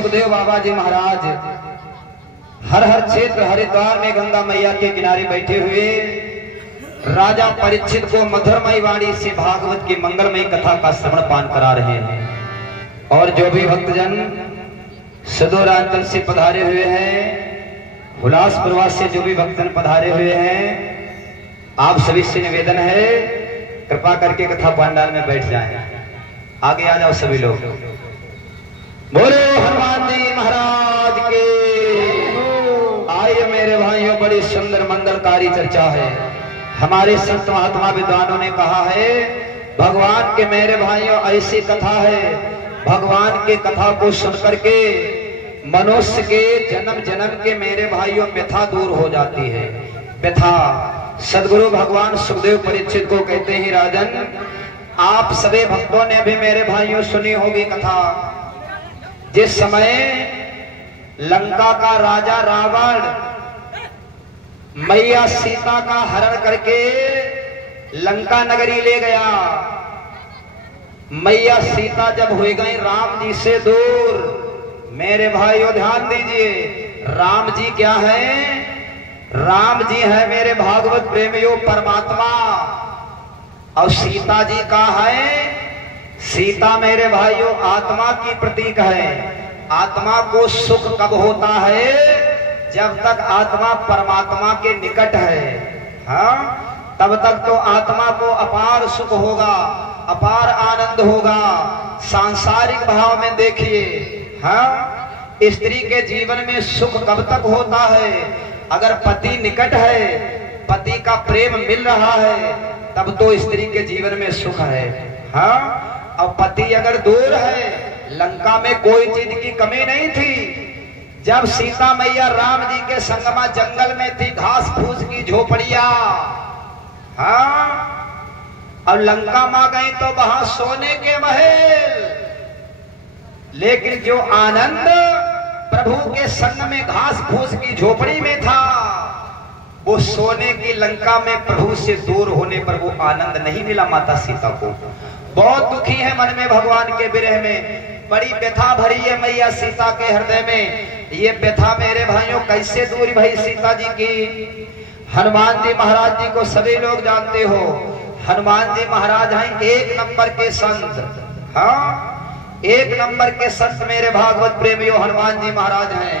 सुखदेव बाबा जी महाराज हर हर क्षेत्र हरिद्वार में गंगा मैया के किनारे बैठे हुए राजा परीक्षित को मधुरमयी वाणी से भागवत की मंगलमयी कथा का श्रवण पान करा रहे हैं। और जो भी भक्तजन सुदूरांचल से पधारे हुए हैं, हुलास प्रवास से जो भी भक्तजन पधारे हुए हैं, आप सभी से निवेदन है कृपा करके कथा पंडाल में बैठ जाएं। आगे आ जाओ सभी लोग। बोलो हनुमान जी महाराज के। आइए मेरे भाइयों, बड़ी सुंदर मंगलकारी चर्चा है। हमारे संत महात्मा विद्वानों ने कहा है भगवान के मेरे भाइयों ऐसी कथा है, भगवान के कथा को सुनकर के मनुष्य के जन्म जन्म के मेरे भाइयों व्यथा दूर हो जाती है। व्यथा सदगुरु भगवान सुखदेव परीक्षित को कहते हैं, राजन आप सभी भक्तों ने भी मेरे भाइयों सुनी होगी कथा। जिस समय लंका का राजा रावण मैया सीता का हरण करके लंका नगरी ले गया, मैया सीता जब हो गई राम जी से दूर, मेरे भाइयों ध्यान दीजिए, राम जी क्या है? राम जी है मेरे भागवत प्रेमियों परमात्मा। और सीता जी का है? सीता मेरे भाइयों आत्मा की प्रतीक है। आत्मा को सुख कब होता है? जब तक आत्मा परमात्मा के निकट है, हाँ, तब तक तो आत्मा को अपार सुख होगा, अपार आनंद होगा। सांसारिक भाव में देखिए, हाँ, स्त्री के जीवन में सुख कब तक होता है? अगर पति निकट है, पति का प्रेम मिल रहा है, तब तो स्त्री के जीवन में सुख है, हाँ। और पति अगर दूर है, लंका में कोई चीज की कमी नहीं थी। जब सीता मैया राम जी के संगमा जंगल में थी, घास फूस की झोपड़िया, हाँ, और लंका में गई तो वहां सोने के महल। लेकिन जो आनंद प्रभु के संग में घास फूस की झोपड़ी में था, वो सोने की लंका में प्रभु से दूर होने पर वो आनंद नहीं मिला माता सीता को। बहुत दुखी है मन में भगवान के विरह में, बड़ी व्यथा भरी है मैया सीता के हृदय में। ये व्यथा मेरे भाइयों कैसे दूर भई सीता जी की? हनुमान जी महाराज जी को सभी लोग जानते हो। हनुमान जी महाराज हैं एक नंबर के संत, हाँ, एक नंबर के संत मेरे भागवत प्रेमियों हनुमान जी महाराज हैं।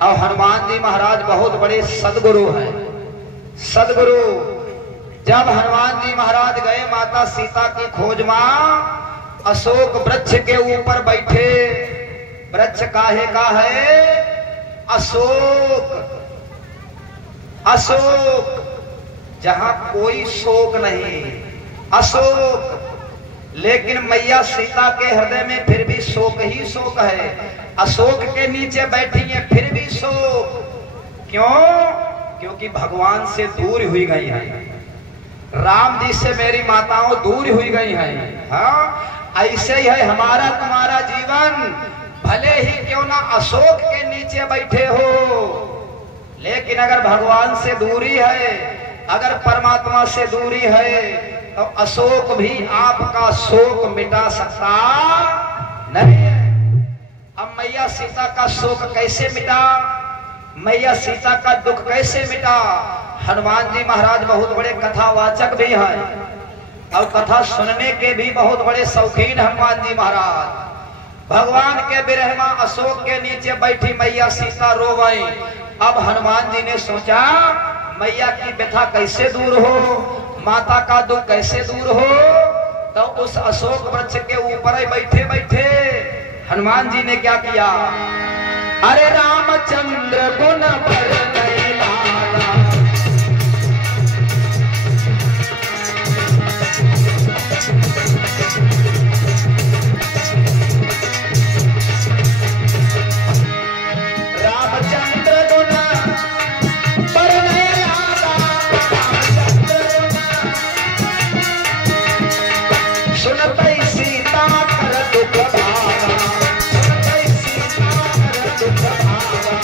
और हनुमान जी महाराज बहुत बड़े सदगुरु हैं। सदगुरु जब हनुमान जी महाराज गए माता सीता की खोज में, अशोक वृक्ष के ऊपर बैठे। वृक्ष काहे का है? अशोक। अशोक जहां कोई शोक नहीं, अशोक। लेकिन मैया सीता के हृदय में फिर भी शोक ही शोक है। अशोक के नीचे बैठी है फिर भी शोक। क्यों? क्योंकि भगवान से दूर हुई गई है, राम जी से मेरी माताओं दूर हुई गई हैं, हाँ। ऐसे ही है हमारा तुम्हारा जीवन। भले ही क्यों ना अशोक के नीचे बैठे हो, लेकिन अगर भगवान से दूरी है, अगर परमात्मा से दूरी है, तो अशोक भी आपका शोक मिटा सकता नहीं है। अब मैया सीता का शोक कैसे मिटा? मैया सीता का दुख कैसे मिटा? हनुमान जी महाराज बहुत बड़े कथावाचक भी हैं और कथा सुनने के भी बहुत बड़े शौकीन हनुमान जी महाराज। भगवान के विरह में अशोक के नीचे बैठी मैया सीता रो गई। अब हनुमान जी ने सोचा मैया की व्यथा कैसे दूर हो, माता का दुख कैसे दूर हो। तो उस अशोक वृक्ष के ऊपर बैठे बैठे हनुमान जी ने क्या किया? अरे रामचंद्र गुण पर नहीं लाला, रामचंद्र गुण पर नहीं लाला, सुनते सीता कर दुख भागा, सुनते सीता कर दुख भागा।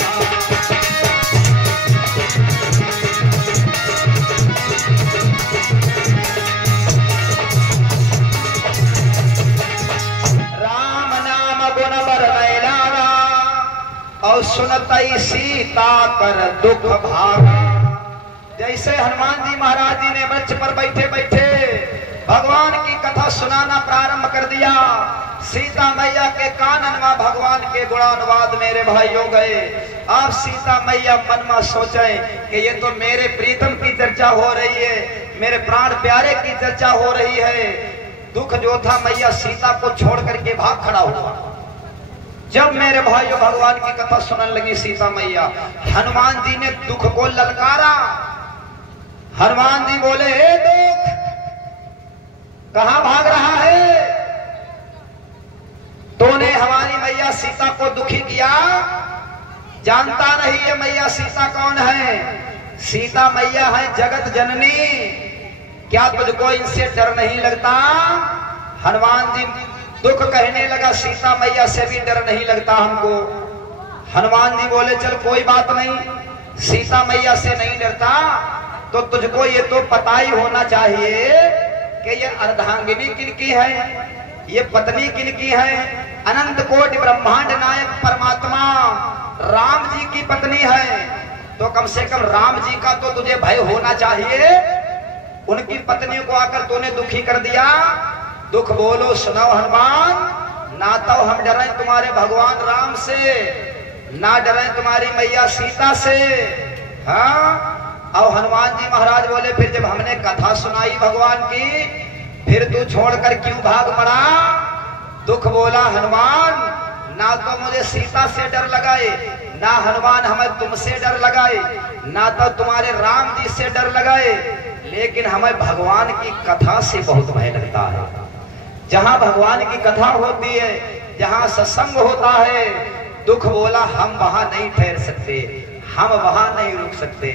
और सुनतई सीता कर दुख भागा। जैसे हनुमान जी महाराज जी ने वृक्ष पर बैठे बैठे भगवान की कथा सुनाना प्रारंभ कर दिया, सीता मैया के काननमा भगवान के गुणानुवाद मेरे भाइयों गए। आप सीता मैया मन में सोचें कि ये तो मेरे प्रीतम की चर्चा हो रही है, मेरे प्राण प्यारे की चर्चा हो रही है। दुख जो था मैया सीता को छोड़ करके भाग खड़ा हुआ। जब मेरे भाइयों भगवान की कथा सुनने लगी सीता मैया, हनुमान जी ने दुख को ललकारा। हनुमान जी बोले, हे दुख कहां भाग रहा है? तूने हमारी मैया सीता को दुखी किया, जानता नहीं है मैया सीता कौन है? सीता मैया है जगत जननी, क्या तुझको इनसे डर नहीं लगता? हनुमान जी दुख कहने लगा, सीता मैया से भी डर नहीं लगता हमको। हनुमान जी बोले, चल कोई बात नहीं, सीता मैया से नहीं डरता तो तुझको ये तो पता ही होना चाहिए कि ये अर्धांगिनी किनकी है, ये पत्नी किनकी है? अनंत कोटि ब्रह्मांड नायक परमात्मा राम जी की पत्नी है। तो कम से कम राम जी का तो तुझे भय होना चाहिए। उनकी पत्नी को आकर तूने दुखी कर दिया। दुख बोलो सुनाओ हनुमान, ना तो हम डरे तुम्हारे भगवान राम से, ना डरे तुम्हारी मैया सीता से। हाँ, और हनुमान जी महाराज बोले, फिर जब हमने कथा सुनाई भगवान की, फिर तू छोड़कर क्यों भाग पड़ा? दुख बोला हनुमान, ना तो मुझे सीता से डर लगाए, ना हनुमान हमें तुमसे डर लगाए, ना तो तुम्हारे राम जी से डर लगाए, लेकिन हमें भगवान की कथा से बहुत भय लगता है। जहां भगवान की कथा होती है, जहां सत्संग होता है, दुख बोला हम वहां नहीं ठहर सकते, हम वहां नहीं रुक सकते,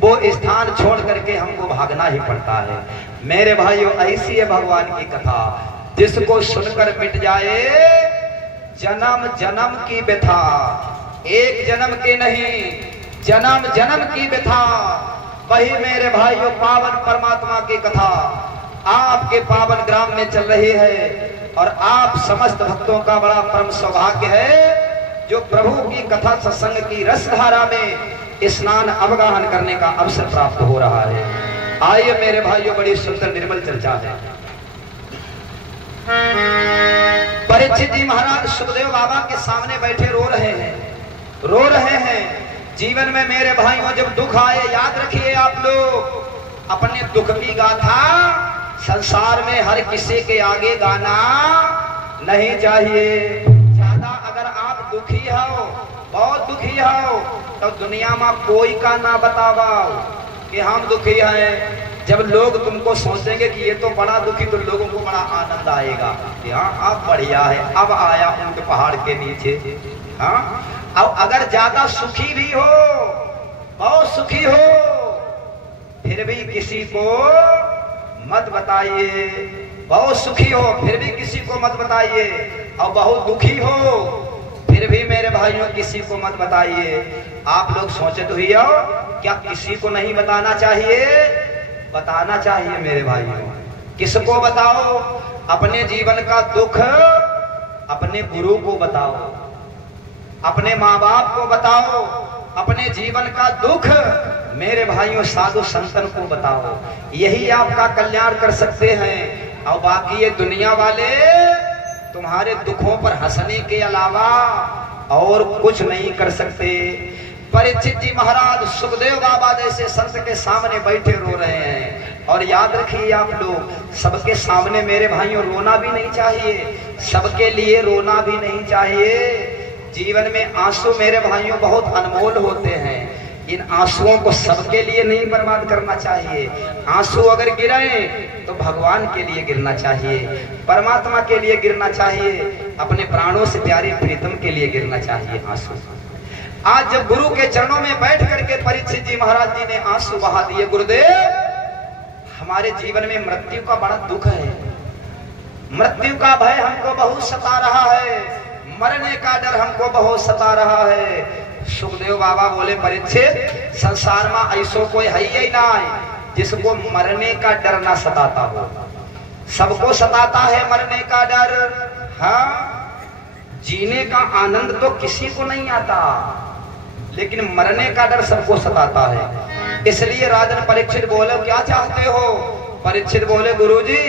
वो स्थान छोड़ करके हमको भागना ही पड़ता है। मेरे भाइयों, ऐसी है भगवान की कथा, जिसको सुनकर मिट जाए जन्म जन्म की व्यथा। एक जन्म की नहीं, जन्म जन्म की व्यथा। वही मेरे भाइयों पावन परमात्मा की कथा आपके पावन ग्राम में चल रही है, और आप समस्त भक्तों का बड़ा परम सौभाग्य है जो प्रभु की कथा सत्संग की रसधारा में स्नान अवगाहन करने का अवसर प्राप्त हो रहा है। आइए मेरे भाइयों, बड़ी सुंदर निर्मल चर्चा है। परीक्षित जी महाराज सुखदेव बाबा के सामने बैठे रो रहे हैं। जीवन में मेरे भाइयों जब दुख आए, याद रखिए आप लोग, अपने दुख की गाथा संसार में हर किसी के आगे गाना नहीं चाहिए। ज्यादा अगर आप दुखी हो, बहुत दुखी हो, तो दुनिया में कोई का ना बताओ कि हम दुखी हैं। जब लोग तुमको सोचेंगे कि ये तो बड़ा दुखी, तो लोगों को बड़ा आनंद आएगा कि हाँ अब बढ़िया है, अब आया उनके पहाड़ के नीचे। हाँ, अब अगर ज्यादा सुखी भी हो, बहुत सुखी हो, फिर भी किसी को मत बताइए। बहुत सुखी हो फिर भी किसी को मत बताइए, और बहुत दुखी हो फिर भी मेरे भाइयों किसी को मत बताइए। आप लोग सोचे तो ही हो, क्या किसी को नहीं बताना चाहिए? बताना चाहिए मेरे भाइयों। किसको बताओ? अपने जीवन का दुख अपने गुरु को बताओ, अपने माँ बाप को बताओ, अपने जीवन का दुख मेरे भाइयों साधु संतन को बताओ। यही आपका कल्याण कर सकते हैं, और बाकी ये दुनिया वाले तुम्हारे दुखों पर हंसने के अलावा और कुछ नहीं कर सकते। परीक्षित जी महाराज सुखदेव बाबा जैसे संत के सामने बैठे रो रहे हैं। और याद रखिए आप लोग, सबके सामने मेरे भाइयों रोना भी नहीं चाहिए, सबके लिए रोना भी नहीं चाहिए। जीवन में आंसू मेरे भाइयों बहुत अनमोल होते हैं, इन आंसुओं को सबके लिए नहीं बर्बाद करना चाहिए। आंसू अगर गिरे तो भगवान के लिए गिरना चाहिए, परमात्मा के लिए गिरना चाहिए, अपने प्राणों से प्यारे प्रीतम के लिए गिरना चाहिए आंसू। आज जब गुरु के चरणों में बैठ करके परीक्षित जी महाराज जी ने आंसू बहा दिए, गुरुदेव हमारे जीवन में मृत्यु का बड़ा दुख है, मृत्यु का भय हमको बहुत सता रहा है, मरने का डर हमको बहुत सता रहा है। सुखदेव बाबा बोले, परीक्षित संसार में ऐसो कोई है ही ना जिसको मरने का डर ना सताता हो। सबको सताता है मरने का डर। हाँ, जीने का आनंद तो किसी को नहीं आता, लेकिन मरने का डर सबको सताता है। इसलिए राजन परीक्षित बोले क्या चाहते हो? परीक्षित बोले गुरुजी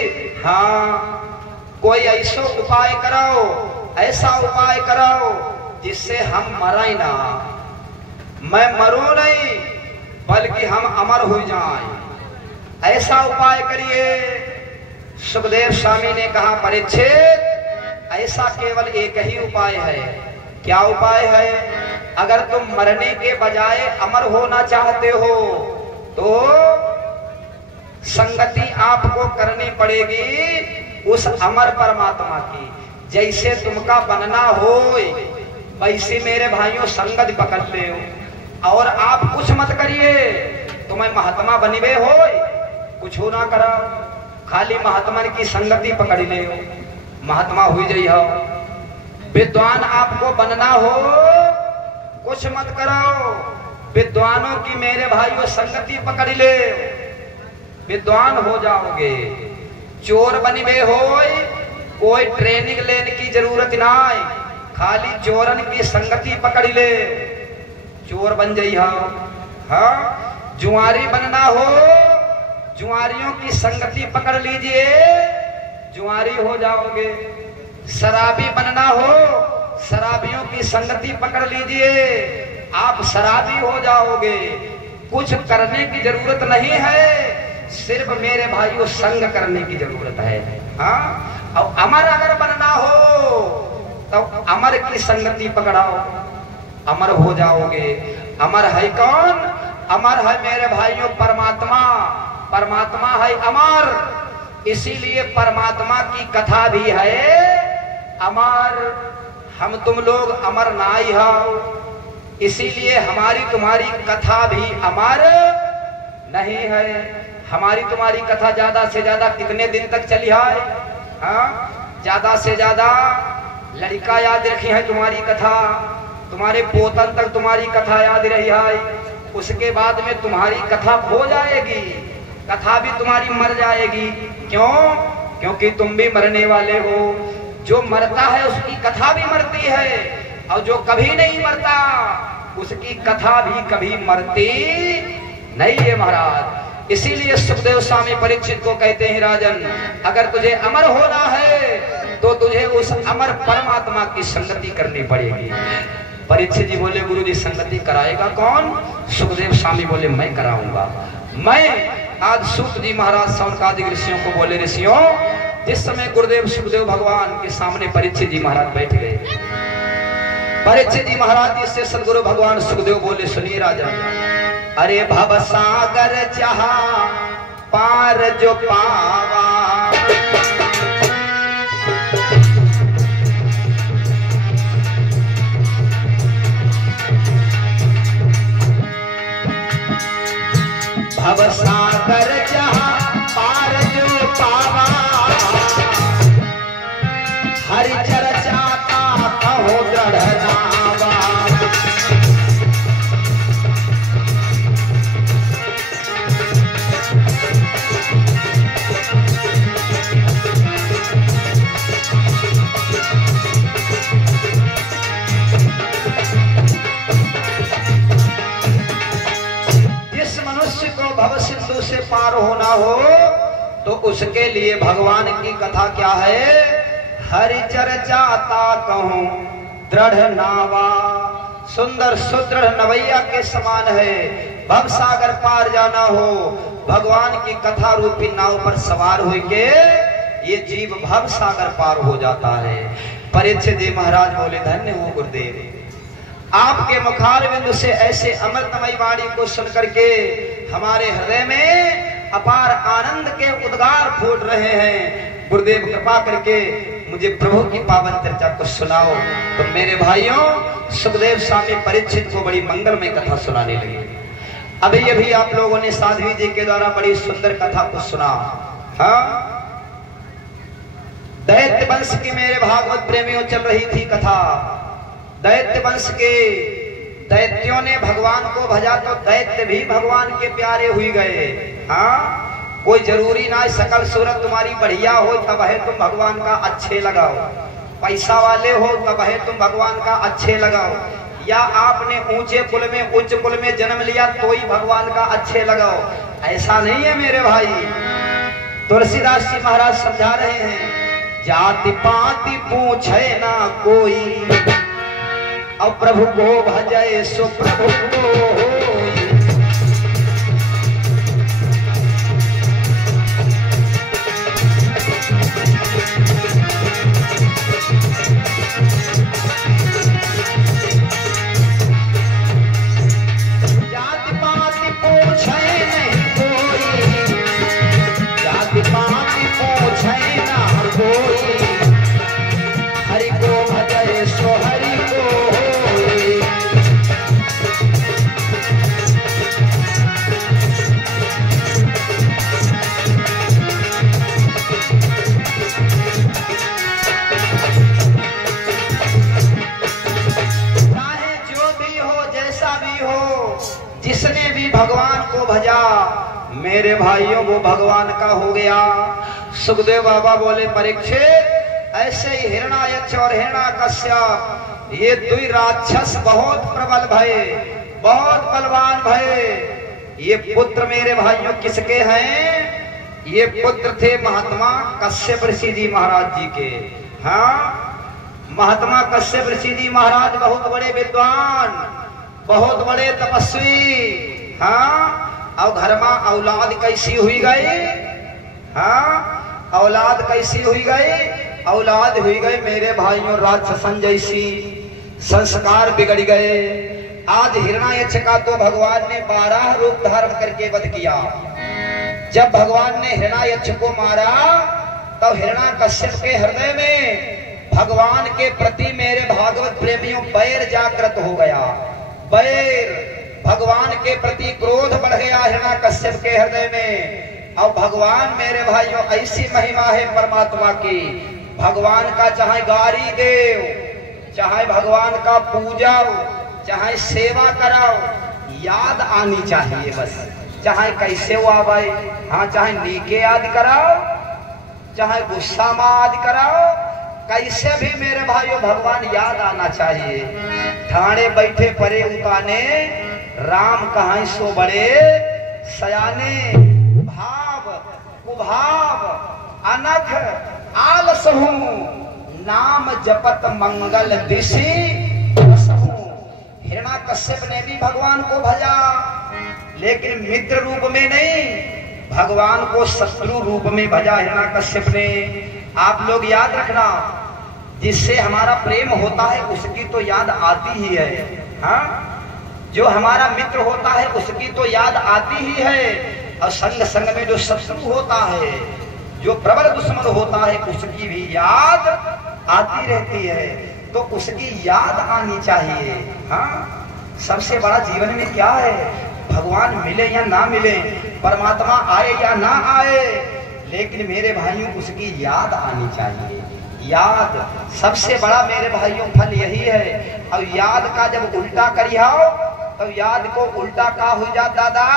हाँ, कोई ऐसा उपाय कराओ, ऐसा उपाय कराओ जिससे हम मराए ना, मैं मरूं नहीं बल्कि हम अमर हो जाएं, ऐसा उपाय करिए। सुखदेव स्वामी ने कहा परीक्षित ऐसा केवल एक ही उपाय है। क्या उपाय है? अगर तुम मरने के बजाय अमर होना चाहते हो तो संगति आपको करनी पड़ेगी उस अमर परमात्मा की। जैसे तुमका बनना हो वैसे मेरे भाइयों संगति पकड़ ले हो, और आप कुछ मत करिए, तुम्हें महात्मा बनिवे हो कुछ हो ना करा, खाली महात्मा की संगति पकड़ ले हो, महात्मा हुई जाइ हो। विद्वान आपको बनना हो कुछ मत कराओ, विद्वानों की मेरे भाइयों संगति पकड़ ले, विद्वान हो जाओगे। चोर बनिवे हो कोई ट्रेनिंग लेने की जरूरत ना है, खाली चोरन की संगति पकड़ ले, चोर बन जाइ हो। हाँ, जुआरी बनना हो जुआरियों की संगति पकड़ लीजिए, जुआरी हो जाओगे। शराबी बनना हो शराबियों की संगति पकड़ लीजिए, आप शराबी हो जाओगे। कुछ करने की जरूरत नहीं है, सिर्फ मेरे भाइयों संग करने की जरूरत है। हाँ, और अमर अगर बनना हो तो अमर की संगति पकड़ाओ, अमर हो जाओगे। अमर है कौन? अमर है मेरे भाइयों परमात्मा, परमात्मा है अमर। इसीलिए परमात्मा की कथा भी है अमर। हम तुम लोग अमर नाई हो, इसीलिए हमारी तुम्हारी कथा भी अमर नहीं है। हमारी तुम्हारी कथा ज्यादा से ज्यादा कितने दिन तक चली है? हाँ, ज्यादा से ज्यादा लड़का याद रखी है तुम्हारी कथा, तुम्हारे पोतन तक तुम्हारी कथा याद रही है, उसके बाद में तुम्हारी कथा खो जाएगी, कथा भी तुम्हारी मर जाएगी। क्यों? क्योंकि तुम भी मरने वाले हो। जो मरता है उसकी कथा भी मरती है, और जो कभी नहीं मरता उसकी कथा भी कभी मरती नहीं है महाराज। इसीलिए सुखदेव स्वामी परीक्षित को कहते हैं राजन, अगर तुझे अमर होना है तो तुझे उस अमर परमात्मा की संगति करनी पड़ेगी। परीक्षित जी बोले गुरु जी संगति कराएगा कौन? सुखदेव स्वामी बोले मैं कराऊंगा। मैं आज सूत जी महाराज सौनकादिक ऋषियों को बोले ऋषियों, जिस समय गुरुदेव सुखदेव भगवान के सामने परीक्षित जी महाराज बैठ गए, परीक्षित जी महाराज जी से सदगुरु भगवान सुखदेव बोले सुनिए राजन, अरे भव सागर चाहा पार जो पावा, भव सागर चाहा पार जो पावा, हरि चर्चा का कहो दृढ़ नावा। जिस मनुष्य को भव सिंधु से पार होना हो तो उसके लिए भगवान की कथा क्या है? हरि चर्चा ता कहूं दृढ़ नावा। सुंदर सुदृढ़ नवैया के समान है। भव सागर पार जाना हो, भगवान की कथा रूपी नाव पर सवार होके ये जीव भव सागर पार हो जाता है। परीक्षित जी महाराज बोले धन्य हो गुरुदेव, आपके मुखारविंद से ऐसे अमृतमयी वाणी को सुन करके हमारे हृदय में अपार आनंद के उद्गार फूट रहे हैं। गुरुदेव कृपा करके मुझे प्रभु की पावन चर्चा को सुनाओ। तो मेरे भाइयों, सुखदेव स्वामी परीक्षित को बड़ी मंगलमय कथा सुनाने लगे। अभी अभी आप लोगों ने साध्वी जी के द्वारा बड़ी सुंदर कथा को सुना। हाँ, दैत्य वंश की मेरे भागवत प्रेमियों चल रही थी कथा। दैत्य वंश के दैत्यों ने भगवान को भजा तो दैत्य भी भगवान के प्यारे हुई गए। हाँ, कोई जरूरी ना सकल सूरत तुम्हारी बढ़िया हो तब है तुम भगवान का अच्छे लगाओ। पैसा वाले हो तब है तुम भगवान का अच्छे लगाओ, या आपने ऊंचे कुल में उच्च कुल में जन्म लिया तो ही भगवान का अच्छे लगाओ, ऐसा नहीं है मेरे भाई। तुलसीदास जी महाराज समझा रहे हैं, जाति पाति पूछे ना कोई, अब प्रभु को भजे सो प्रभु को होई। जाति पाति पूछे नहीं कोई, जाति पाति पूछे ना कोई, हरि को भजे सो हरि को होई। चाहे जो भी हो जैसा भी हो, जिसने भी भगवान को भजा मेरे भाइयों वो भगवान का हो गया। सुखदेव बाबा बोले, परीक्षित ऐसे ही हिरणायक्ष और हिरण्याकश्यप ये दुई राक्षस बहुत प्रबल भये, बहुत बलवान भये। ये पुत्र मेरे भाइयों किसके हैं? ये पुत्र थे महात्मा कश्यप ऋषि जी महाराज जी के। हाँ, महात्मा कश्यप ऋषि जी महाराज बहुत बड़े विद्वान, बहुत बड़े तपस्वी। हाँ, और घर में औलाद कैसी हुई गई? हाँ, औलाद कैसी हुई गई? औलाद हुई गई मेरे भाइयों राक्षसन जैसी, संस्कार बिगड़ गए। आज हिरण्याक्ष का तो भगवान ने 12 रूप धारण करके वध किया। जब भगवान ने हिरण्याक्ष को मारा तब हिरण्याकश्यप के हृदय में भगवान के प्रति मेरे भागवत प्रेमियों बैर जागृत हो गया। बैर, भगवान के प्रति क्रोध बढ़ गया हिरण्याकश्यप के हृदय में। और भगवान मेरे भाइयों ऐसी महिमा है परमात्मा की, भगवान का चाहे गारी देव, चाहे भगवान का पूजा, चाहे सेवा कराओ, याद आनी चाहिए बस। चाहे कैसे वो आवे, हाँ, चाहे नीके याद कराओ, चाहे गुस्सा में याद कराओ, कैसे भी मेरे भाइयों भगवान याद आना चाहिए। ठाणे बैठे परे उताने, राम कहाँ सो बड़े सयाने। भाव कुभाव अनघ आलस हूँ, नाम जपत मंगल दिशि हूँ। हिरण्याकश्यप ने भी भगवान को भजा, लेकिन मित्र रूप में नहीं, भगवान को शत्रु रूप में भजा हिरण्याकश्यप ने। आप लोग याद रखना, जिससे हमारा प्रेम होता है उसकी तो याद आती ही है। हाँ, जो हमारा मित्र होता है उसकी तो याद आती ही है, और संग संग में जो शत्रु होता है, जो प्रबल दुश्मन होता है, उसकी भी याद आती रहती है। तो उसकी याद आनी चाहिए। हाँ, सबसे बड़ा जीवन में क्या है? भगवान मिले या ना मिले, परमात्मा आए या ना आए, लेकिन मेरे भाइयों उसकी याद आनी चाहिए। याद सबसे बड़ा मेरे भाइयों फल यही है। और याद का जब उल्टा करियो तो याद को उल्टा का हो जा दादा,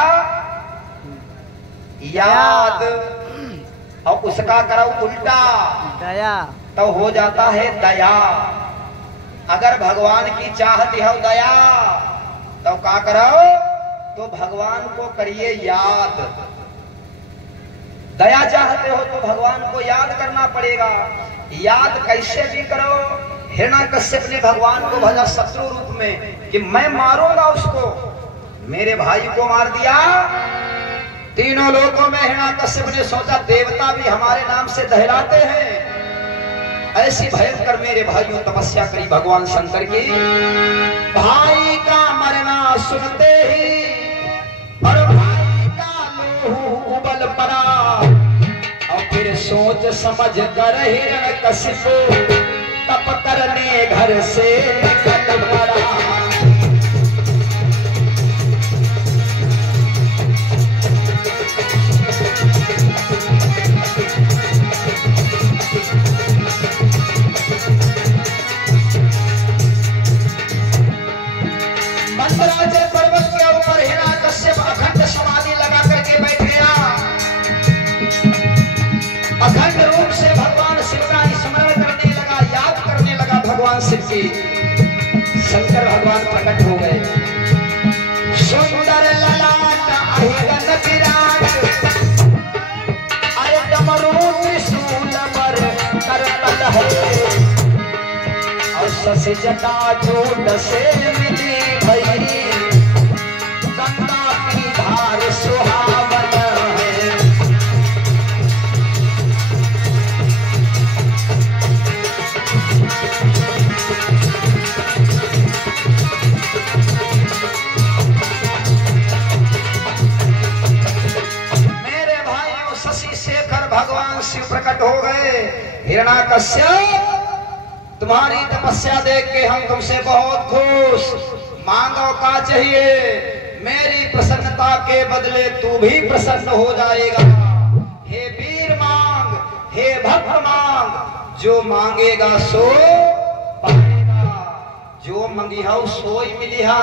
याद, और उसका करो उल्टा दया, तो हो जाता है दया। अगर भगवान की चाहत है दया तो क्या करो? तो भगवान को करिए याद। दया चाहते हो तो भगवान को याद करना पड़ेगा। याद कैसे भी करो। हिरण्याकश्यप ने भगवान को भजा शत्रु रूप में कि मैं मारूंगा उसको। मेरे भाई को मार दिया। तीनों लोगों में हिरण्याकश्यप ने सोचा देवता भी हमारे नाम से दहलाते हैं। ऐसी भयंकर मेरे भाइयों तपस्या करी भगवान शंकर की। भाई का मरना सुनते ही और भाई का लोहू उबल पड़ा, और फिर सोच समझ कर हिरण्याकश्यप तप करने घर से निकल पड़ा। मंदराचल पर्वत के ऊपर हिरण्याकश्यप अखंड समाधि लगा करके बैठ गया। अखंड रूप से भगवान शिव का स्मरण करने लगा, याद करने की शंकर भगवान प्रकट हो गए। सुंदर ललाट अहिगन विराट, अरे डमरू त्रिशूल पर करतल है, और शशि जटा चूट से मिली भई, गंगा की धार सुहावन है। मेरे भाइयों, शशि शेखर भगवान शिव प्रकट हो गए। हिरण्याकश्यप, तुम्हारी तपस्या देख के हम तुमसे बहुत खुश, मांगो का चाहिए, मेरी प्रसन्नता के बदले तू भी प्रसन्न हो जाएगा। हे वीर मांग, हे भक्त मांग, जो मांगेगा सो पाएगा, जो मंगिहा सोई मिलिहा।